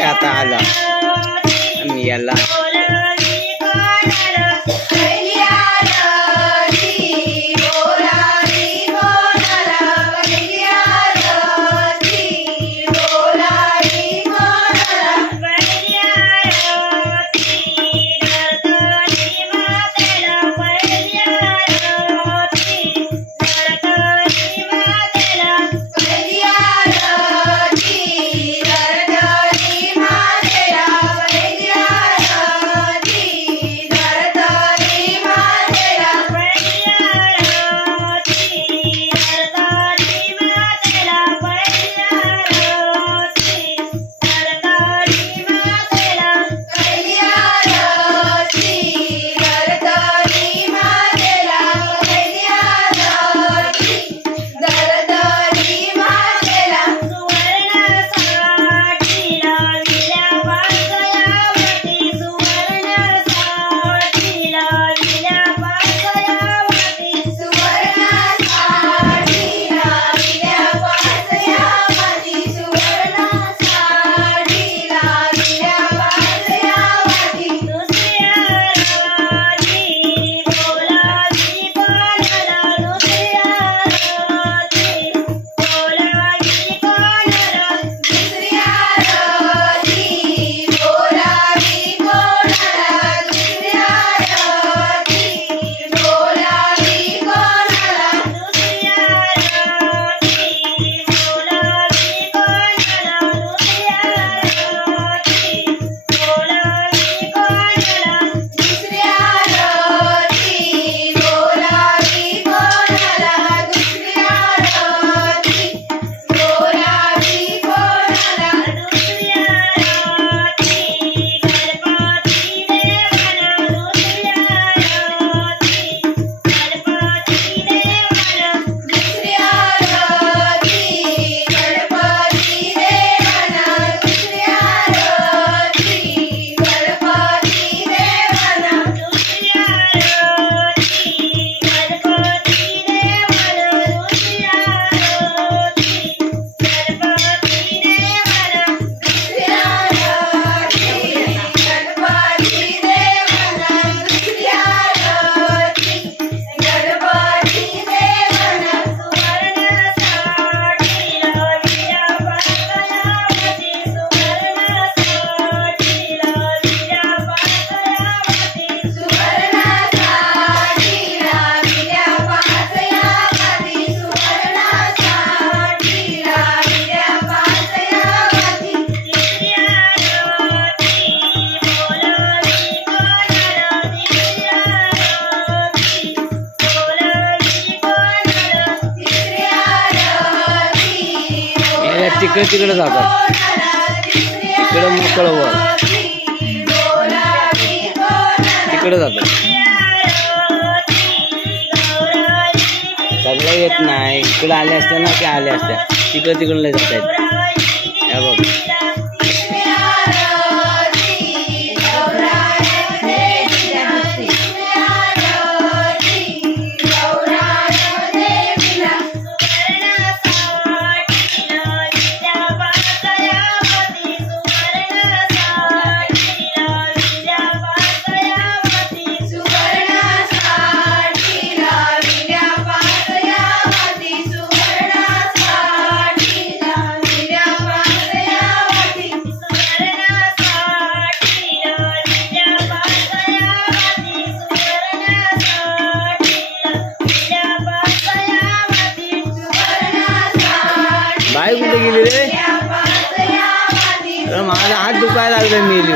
Insha Allah. Ami Allah. इकडे तिकडे जातात. तिकडं मोकळ वर. तिकडे जातात. सगळं येत नाही. इकडे आल्या असत्या ना त्या आल्या असत्या तिकडे तिकडले जात आहेत हे बघ. काय कुठे गेले रे माझा हात दुखायला लागला मेली.